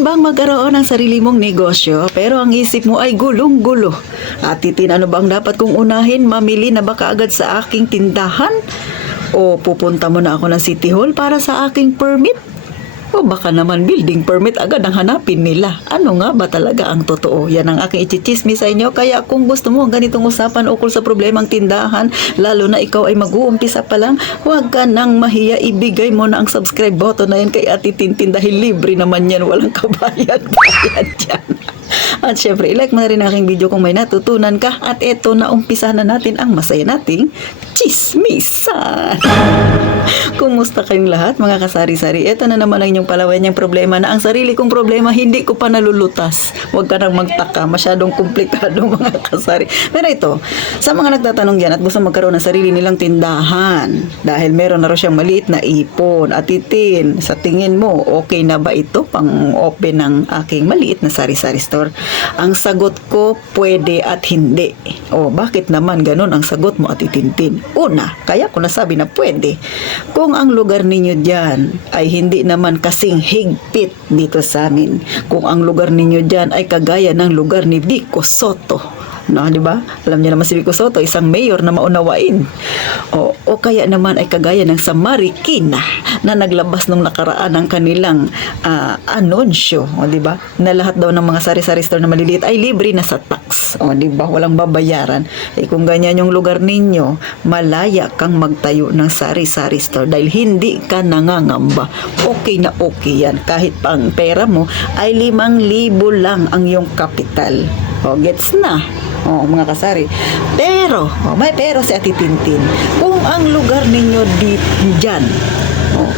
rin bang magkaroon ng sarili mong negosyo pero ang isip mo ay gulong-gulo? At titin, ano bang dapat kong unahin? Mamili na ba kaagad sa aking tindahan? O pupunta mo na ako ng City Hall para sa aking permit? O baka naman building permit agad ang hanapin nila. Ano nga ba talaga ang totoo? Yan ang aking ichichismis sa inyo. Kaya kung gusto mo ang ganitong usapan ukol sa problemang tindahan, lalo na ikaw ay mag-uumpisa pa lang, huwag ka nang mahiya, ibigay mo na ang subscribe button na yan kay Ate Tintin dahil libre naman yan, walang kabayad-bayad yan. At syempre, i-like mo na rin aking video kung may natutunan ka. At eto na, umpisa na natin ang masaya nating chismisan. Kumusta kayong lahat mga kasari-sari? Ito na naman ang inyong palawan niyang problema na ang sarili kong problema hindi ko pa nalulutas. Huwag ka nang magtaka, masyadong komplikado mga kasari. Pero ito, sa mga nagtatanong yan at gusto magkaroon ng sarili nilang tindahan dahil meron na raw siyang maliit na ipon. At Titin, sa tingin mo, okay na ba ito pang open ng aking maliit na sari-sari store? Ang sagot ko, pwede at hindi. O, bakit naman ganun ang sagot mo, Ate Tintin? Una, kaya ko nasabi na pwede. Kung ang lugar ninyo dyan ay hindi naman kasing higpit dito sa amin. Kung ang lugar ninyo dyan ay kagaya ng lugar ni Vico Soto. No, di ba? Alam niyo naman si Vico Soto, isang mayor na maunawain. O kaya naman ay kagaya ng sa Marikina na naglabas nung nakaraan ng kanilang anunsyo, o di ba? Na lahat daw ng mga sari-sari store na maliliit ay libre na sa tax. O di ba? Walang babayaran. Eh kung ganyan yung lugar ninyo, malaya kang magtayo ng sari-sari store dahil hindi ka nangangamba. Okay na okay yan. Kahit pang pera mo ay 5,000 lang ang iyong kapital. O, gets na. O, mga kasari. Pero, may pero si Ate Tintin. Kung ang lugar ninyo dyan,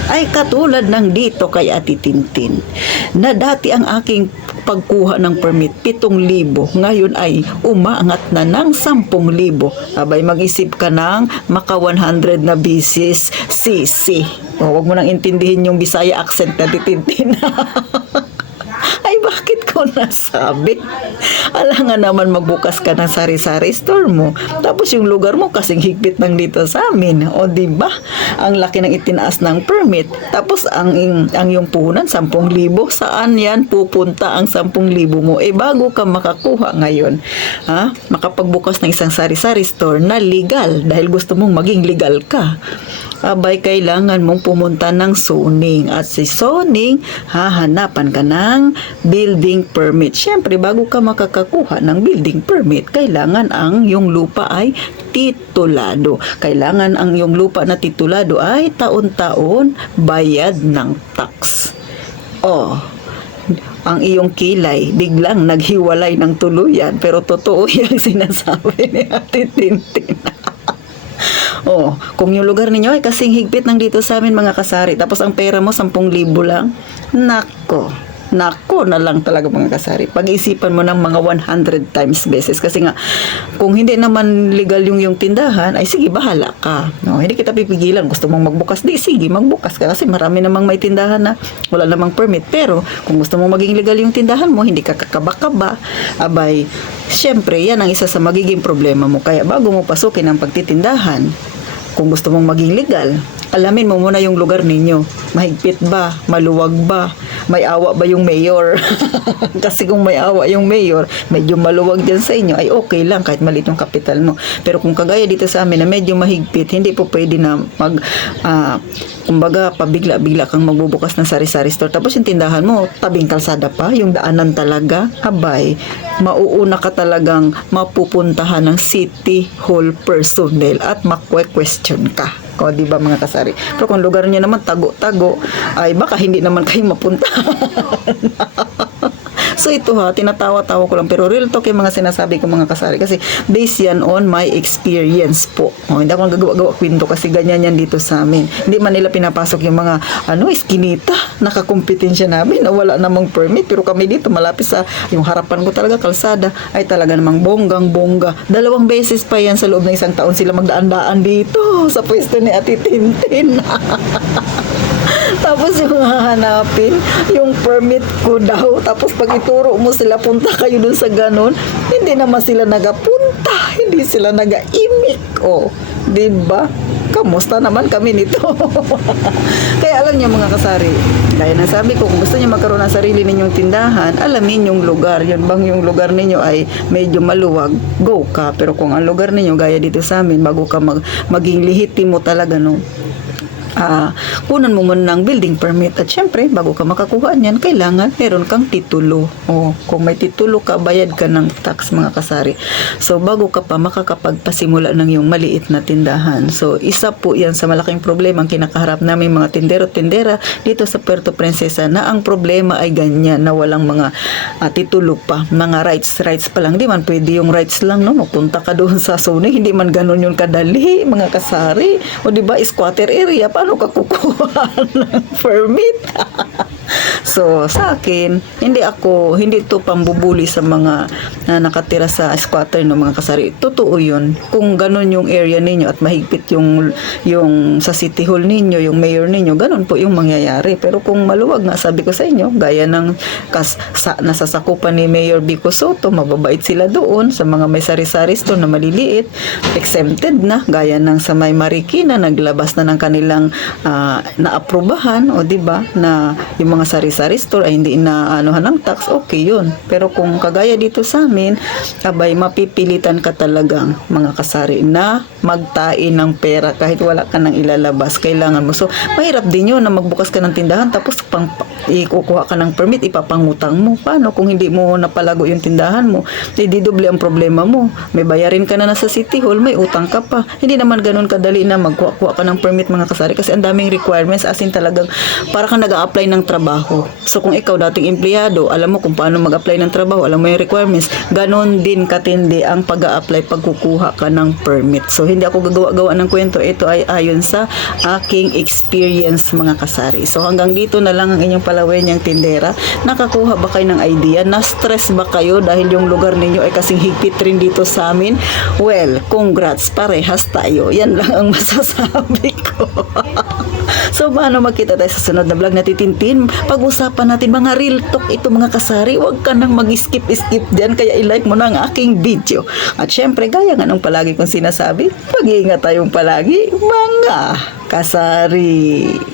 ay katulad ng dito kay Ate Tintin, na dati ang aking pagkuha ng permit 7,000, ngayon ay umaangat na ng 10,000. Abay, mag-isip ka ng maka 100 na bisis CC. Huwag mo nang intindihin yung Bisaya accent na Tintin. Ay, bakit ko nasabi? Ala nga naman, magbukas ka ng sari-sari store mo. Tapos yung lugar mo kasing higpit ng dito sa amin. O diba? Ang laki ng itinaas ng permit. Tapos ang yung puhunan, 10,000. Saan yan pupunta ang 10,000 mo? Eh, bago ka makakuha ngayon, makapagbukas ng isang sari-sari store na legal dahil gusto mong maging legal ka, abay, kailangan mong pumunta ng zoning. At si zoning, hahanapan ka ng building permit. Siyempre, bago ka makakakuha ng building permit, kailangan ang yung lupa ay titulado. Kailangan ang yung lupa na titulado ay taon-taon bayad ng tax. Ang iyong kilay biglang naghiwalay ng tuluyan, pero totoo yung sinasabi ni Ate Tintin. Kung yung lugar ninyo ay kasing higpit ng dito sa amin mga kasari, tapos ang pera mo 10,000 lang, nako na lang talaga mga kasari. Pag-isipan mo ng mga 100 times beses. Kasi nga, kung hindi naman legal yung tindahan, ay sige, bahala ka. No, hindi kita pipigilan. Gusto mong magbukas, di sige, magbukas ka. Kasi marami namang may tindahan na wala namang permit. Pero, kung gusto mong maging legal yung tindahan mo, hindi ka kakaba-kaba, abay, syempre, yan ang isa sa magiging problema mo. Kaya bago mo pasukin ang pagtitindahan, kung gusto mong maging legal, alamin mo muna yung lugar ninyo. Mahigpit ba? Maluwag ba? May awa ba yung mayor? Kasi kung may awa yung mayor, medyo maluwag dyan sa inyo, ay okay lang kahit maliit yung kapital mo. Pero kung kagaya dito sa amin na medyo mahigpit, hindi po pwede na kumbaga, pabigla-bigla kang magbubukas ng sari-sari store. Tapos yung tindahan mo, tabing kalsada pa, yung daanan talaga, abay, mauuna ka talagang mapupuntahan ng City Hall personnel at makwe-question ka. O, di ba mga kasari? Pero kung lugar niya naman tago-tago, ay baka hindi naman kayo mapuntahan. So ito tinatawa-tawa ko lang, pero real talk yung mga sinasabi ko mga kasari, kasi based yan on my experience po. Hindi ako nagagawa-gawa kwento kasi ganyan yan dito sa amin. Hindi man nila pinapasok yung mga iskinita, nakakompetensya namin na wala namang permit, pero kami dito malapit sa yung harapan ko talaga, kalsada, ay talaga namang bonggang-bongga. 2 beses pa yan sa loob ng 1 taon sila magdaan-daan dito sa pwesto ni Ate Tintin. Tapos yung hahanapin, yung permit ko daw. Tapos pag ituro mo sila, punta kayo dun sa ganun, hindi naman sila nagapunta, hindi sila nagaimik. Diba? kamusta naman kami nito? Kaya alam niyo mga kasari, gaya na sabi ko, kung gusto niyo magkaroon ng sarili ninyong tindahan, alamin yung lugar. Yun bang yung lugar ninyo ay medyo maluwag, go ka. Pero kung ang lugar ninyo, gaya dito sa amin, bago ka maging lihitimo talaga, no? Kunan mo muna ng building permit at syempre bago ka makakuha niyan kailangan meron kang titulo kung may titulo ka bayad ka ng tax mga kasari. So bago ka pa makakapagpasimula ng yung maliit na tindahan. So isa po yan sa malaking problema ang kinakaharap namin mga tindero-tindera dito sa Puerto Princesa, na ang problema ay ganyan na walang mga titulo pa, mga rights pa lang. Di man pwede yung rights lang, no? Mapunta ka doon sa zone, hindi man ganun yung kadali mga kasari. O di ba squatter area, paano ka kukuha ng permit? So, sa akin, hindi to pambubuli sa mga nakatira sa squatter no mga kasari. Totoo yun. Kung ganun yung area ninyo at mahigpit yung sa city hall ninyo, yung mayor ninyo, ganun po yung mangyayari. Pero kung maluwag nga, sabi ko sa inyo, gaya ng nasasakupan ni Mayor Vico Soto, mababait sila doon sa mga may sari-sari store na maliliit, exempted na, gaya ng sa may Marikina, naglabas na ng kanilang naaprubahan, o diba, na yung mga sari-sari store ay hindi na anuhan ng tax, okay yun. Pero kung kagaya dito sa amin, abay mapipilitan ka talagang mga kasari na magtain ng pera kahit wala ka nang ilalabas, kailangan mo. So mahirap din yun na magbukas ka ng tindahan tapos ikukuha ka ng permit, ipapangutang mo. Paano kung hindi mo napalago yung tindahan mo? Hindi doble ang problema mo. May bayarin ka na sa city hall, may utang ka pa. Hindi naman ganun kadali na magkuha ka ng permit mga kasari, kasi ang daming requirements, as in talagang para kang nag-a-apply ng trabaho. So kung ikaw dating empleyado, alam mo kung paano mag-apply ng trabaho, alam mo yung requirements, ganon din katindi ang pag-a-apply pagkukuha ka ng permit. So hindi ako gagawa-gawa ng kwento, ito ay ayon sa aking experience mga kasari. So hanggang dito na lang ang inyong palawenyang tindera. Nakakuha ba kayo ng idea? Na-stress ba kayo dahil yung lugar ninyo ay kasing higpit rin dito sa amin? Well, congrats, parehas tayo. Yan lang ang masasabi ko. So paano magkita tayo sa sunod na vlog na titintin? Pag-usapan natin mga real talk ito mga kasari. Huwag ka nang mag-skip dyan, kaya i-like mo na ang aking video. At syempre, gaya nga ng palagi kong sinasabi, mag-iingat tayong palagi mga kasari.